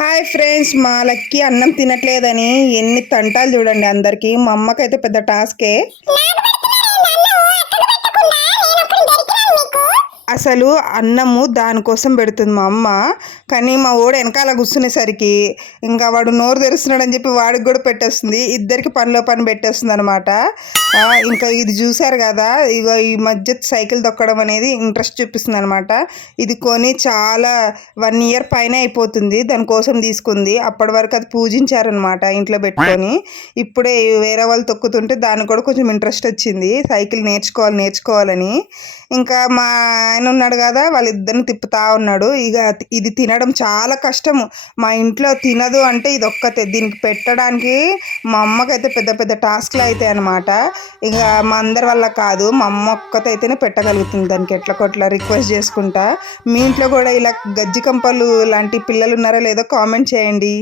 Hi friends, మా lucky అన్నం తినట్లేదని ఎన్ని తంటాలు చూడండి అందరికి. మా అమ్మకైతే పెద్ద టాస్కే. అసలు అన్నము దానికోసం పెడుతుంది మా అమ్మ. కానీ మా ఓడు వెనకాల కూర్చునేసరికి ఇంకా వాడు నోరు తెరుస్తున్నాడని చెప్పి వాడికి కూడా పెట్టేస్తుంది. ఇద్దరికి పనిలో పని పెట్టేస్తుంది అనమాట. ఇంకా ఇది చూసారు కదా, ఇక ఈ మధ్య సైకిల్ తొక్కడం అనేది ఇంట్రెస్ట్ చూపిస్తుంది అనమాట. ఇది కొని చాలా 1 ఇయర్ పైన అయిపోతుంది. దానికోసం తీసుకుంది. అప్పటి వరకు అది పూజించారనమాట ఇంట్లో పెట్టుకొని. ఇప్పుడే వేరే వాళ్ళు తొక్కుతుంటే దానికి కూడా కొంచెం ఇంట్రెస్ట్ వచ్చింది, సైకిల్ నేర్చుకోవాలని. ఇంకా మా ఆయన ఉన్నాడు కదా, వాళ్ళిద్దరిని తిప్పుతా ఉన్నాడు. ఇక ఇది తినడం చాలా కష్టము. మా ఇంట్లో తినదు అంటే ఇది ఒక్కతే. దీనికి పెట్టడానికి మా అమ్మకైతే పెద్ద పెద్ద టాస్క్లు అవుతాయి అనమాట. ఇక మా అందరి వల్ల కాదు, మా అమ్మ ఒక్కతైతేనే పెట్టగలుగుతుంది దానికి ఎట్లా కొట్లా రిక్వెస్ట్ చేసుకుంటా. మీ ఇంట్లో కూడా ఇలా గజ్జి కంపలు లాంటి పిల్లలు ఉన్నారా లేదో కామెంట్ చేయండి.